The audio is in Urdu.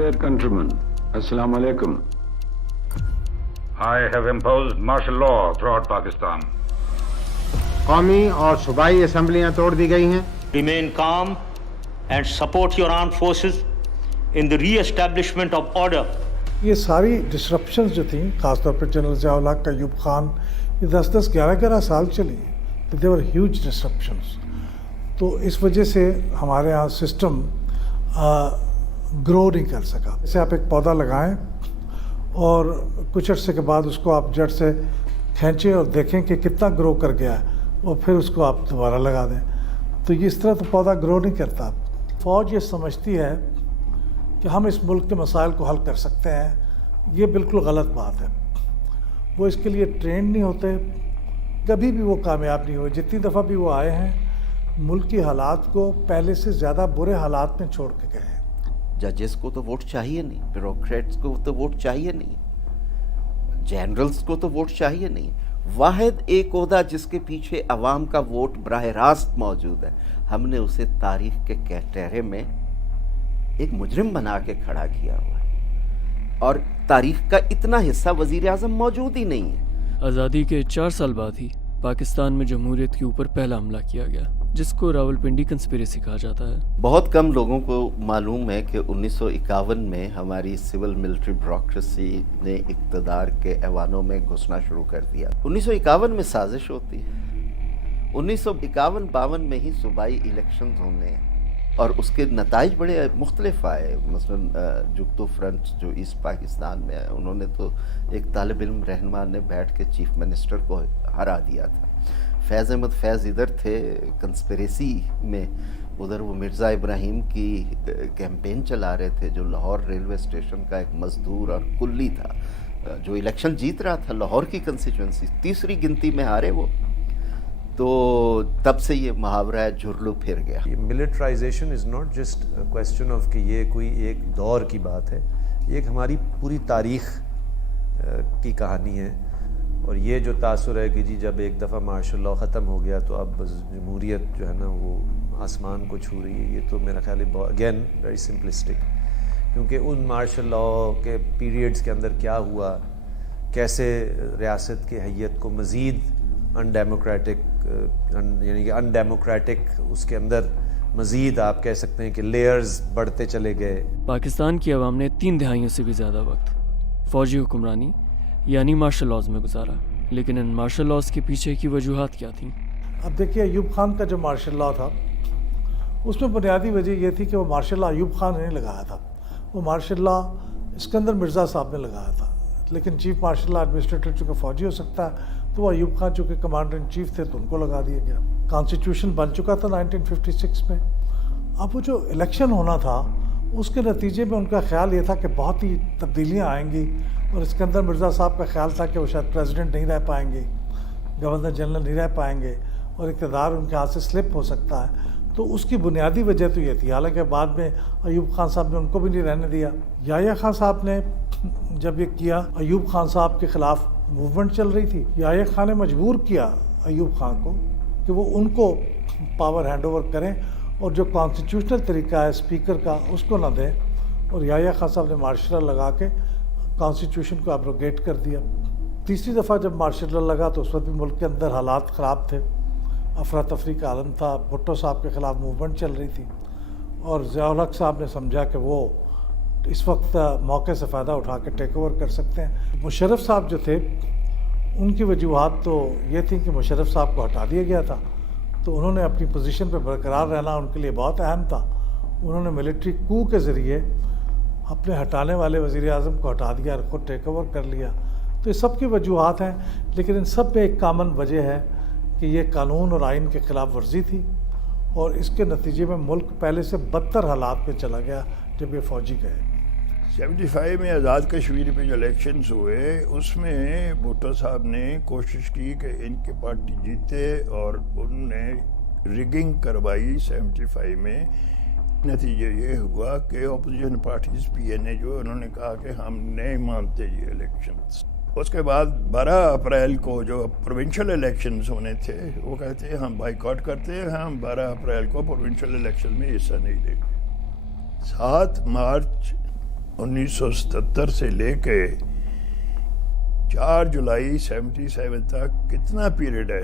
Dear countrymen, Assalamu alaikum. I have imposed martial law throughout Pakistan. قومی اور صوبائی اسمبلیاں توڑ دی گئی ہیں. Remain calm and support your armed forces in the re-establishment of order. یہ ساری ڈسرپشنز جو تھیں، خاص طور پہ جنرل ضیاء الحق کا ایوب خان، یہ 10-11 سال چلی ہیں. دے ور ہیوج ڈسرپشنز. تو اس وجہ سے ہمارے ہاں سسٹم گرو نہیں کر سکا. جیسے آپ ایک پودا لگائیں اور کچھ عرصے کے بعد اس کو آپ جڑ سے کھینچیں اور دیکھیں کہ کتنا گرو کر گیا ہے، اور پھر اس کو آپ دوبارہ لگا دیں. تو یہ اس طرح تو پودا گرو نہیں کرتا. فوج یہ سمجھتی ہے کہ ہم اس ملک کے مسائل کو حل کر سکتے ہیں. یہ بالکل غلط بات ہے. وہ اس کے لیے ٹرینڈ نہیں ہوتے، کبھی بھی وہ کامیاب نہیں ہوئے. جتنی دفعہ بھی وہ آئے ہیں، ملکی حالات کو پہلے سے زیادہ برے حالات میں چھوڑ کے گئے ہیں. ججز کو تو ووٹ چاہیے نہیں، بیوروکریٹس کو تو ووٹ چاہیے نہیں، جنرلز کو تو ووٹ چاہیے نہیں. واحد ایک عہدہ جس کے پیچھے عوام کا ووٹ براہ راست موجود ہے، ہم نے اسے تاریخ کے کٹہرے میں ایک مجرم بنا کے کھڑا کیا ہوا ہے، اور تاریخ کا اتنا حصہ وزیر اعظم موجود ہی نہیں ہے. آزادی کے 4 سال بعد ہی پاکستان میں جمہوریت کے اوپر پہلا حملہ کیا گیا، جس کو راولپنڈی کنسپیریسی کہا جاتا ہے. بہت کم لوگوں کو معلوم ہے کہ 1951 میں ہماری سول ملٹری بیوروکریسی نے اقتدار کے ایوانوں میں گھسنا شروع کر دیا. 1951 میں سازش ہوتی ہے، 1951-52 میں ہی صوبائی الیکشنز ہونے ہیں، اور اس کے نتائج بڑے مختلف آئے. مثلا جگتو فرنٹ جو ایسٹ پاکستان میں ہے، انہوں نے تو ایک طالب علم رہنما نے بیٹھ کے چیف منسٹر کو ہرا دیا تھا. فیض احمد فیض ادھر تھے کنسپیریسی میں، ادھر وہ مرزا ابراہیم کی کیمپین چلا رہے تھے، جو لاہور ریلوے اسٹیشن کا ایک مزدور اور کلی تھا، جو الیکشن جیت رہا تھا لاہور کی کنسٹیچوئنسی. تیسری گنتی میں ہارے وہ. تو تب سے یہ محاورہ ہے جھرلو پھر گیا. Militarisation is not just question of کہ یہ کوئی ایک دور کی بات ہے، یہ ایک ہماری پوری تاریخ کی کہانی ہے. اور یہ جو تاثر ہے کہ جی جب ایک دفعہ مارشل لاء ختم ہو گیا تو اب جمہوریت جو ہے نا وہ آسمان کو چھو رہی ہے، یہ تو میرا خیال ہے اگین ویری سمپلسٹک. کیونکہ ان مارشل لاء کے پیریڈز کے اندر کیا ہوا، کیسے ریاست کی حیت کو مزید یعنی کہ ان ڈیموکریٹک اس کے اندر مزید آپ کہہ سکتے ہیں کہ لیئرز بڑھتے چلے گئے. پاکستان کی عوام نے 3 دہائیوں سے بھی زیادہ وقت فوجی حکمرانی یعنی مارشل لاز میں گزارا، لیکن ان مارشل لاز کے پیچھے کی وجوہات کیا تھیں؟ اب دیکھیے، ایوب خان کا جو مارشل لا تھا، اس میں بنیادی وجہ یہ تھی کہ وہ مارشل لا ایوب خان نے نہیں لگایا تھا، وہ مارشل لا اسکندر مرزا صاحب نے لگایا تھا. لیکن چیف مارشل لا ایڈمنسٹریٹر چونکہ فوجی ہو سکتا ہے، تو وہ ایوب خان چونکہ کمانڈر ان چیف تھے تو ان کو لگا دیا گیا. کانسٹیٹیوشن بن چکا تھا 1956 میں. اب وہ جو الیکشن ہونا تھا، اس کے نتیجے میں ان کا خیال یہ تھا کہ بہت ہی تبدیلیاں آئیں گی، اور اسکندر مرزا صاحب کا خیال تھا کہ وہ شاید پریزیڈنٹ نہیں رہ پائیں گے، گورنر جنرل نہیں رہ پائیں گے، اور اقتدار ان کے ہاتھ سے سلپ ہو سکتا ہے. تو اس کی بنیادی وجہ تو یہ تھی. حالانکہ بعد میں ایوب خان صاحب نے ان کو بھی نہیں رہنے دیا. یحییٰ خان صاحب نے جب یہ کیا، ایوب خان صاحب کے خلاف موومنٹ چل رہی تھی، یحییٰ خان نے مجبور کیا ایوب خان کو کہ وہ ان کو پاور ہینڈ اوور کریں، اور جو کانسٹیٹیوشنل طریقہ ہے اسپیکر کا اس کو نہ دیں. اور یحییٰ خان صاحب نے مارشل لا لگا کے کانسٹیٹیوشن کو ایبروگیٹ کر دیا. تیسری دفعہ جب مارشل لا لگا تو اس وقت بھی ملک کے اندر حالات خراب تھے، افراتفری کا عالم تھا. بھٹو صاحب کے خلاف موومنٹ چل رہی تھی، اور ضیاء الحق صاحب نے سمجھا کہ وہ اس وقت موقع سے فائدہ اٹھا کے ٹیک اوور کر سکتے ہیں. مشرف صاحب جو تھے، ان کی وجوہات تو یہ تھیں کہ مشرف صاحب کو ہٹا دیا گیا تھا، تو انہوں نے اپنی پوزیشن پہ برقرار رہنا ان کے لیے بہت اہم تھا. انہوں نے ملٹری کو کے ذریعے اپنے ہٹانے والے وزیر اعظم کو ہٹا دیا اور خود ٹیک اوور کر لیا. تو یہ سب کی وجوہات ہیں، لیکن ان سب میں ایک کامن وجہ ہے کہ یہ قانون اور آئین کے خلاف ورزی تھی، اور اس کے نتیجے میں ملک پہلے سے بدتر حالات میں چلا گیا جب یہ فوجی گئے. 75 میں آزاد کشمیر پہ جو الیکشنز ہوئے، اس میں بھٹو صاحب نے کوشش کی کہ ان کی پارٹی جیتے، اور انہوں نے ریگنگ کروائی 75 میں. نتیجہ یہ ہوا کہ اپوزیشن پارٹیز پی این اے جو انہوں نے کہا کہ ہم نہیں مانتے یہ الیکشنز. اس کے بعد 12 اپریل کو جو پروونشل الیکشنز ہونے تھے، وہ کہتے ہیں ہم بائیکاٹ کرتے ہیں، ہم 12 اپریل کو پروونشل الیکشن میں حصہ نہیں لیں گے. 7 مارچ 1977 سے لے کے 4 جولائی 77 تک کتنا پیریڈ ہے؟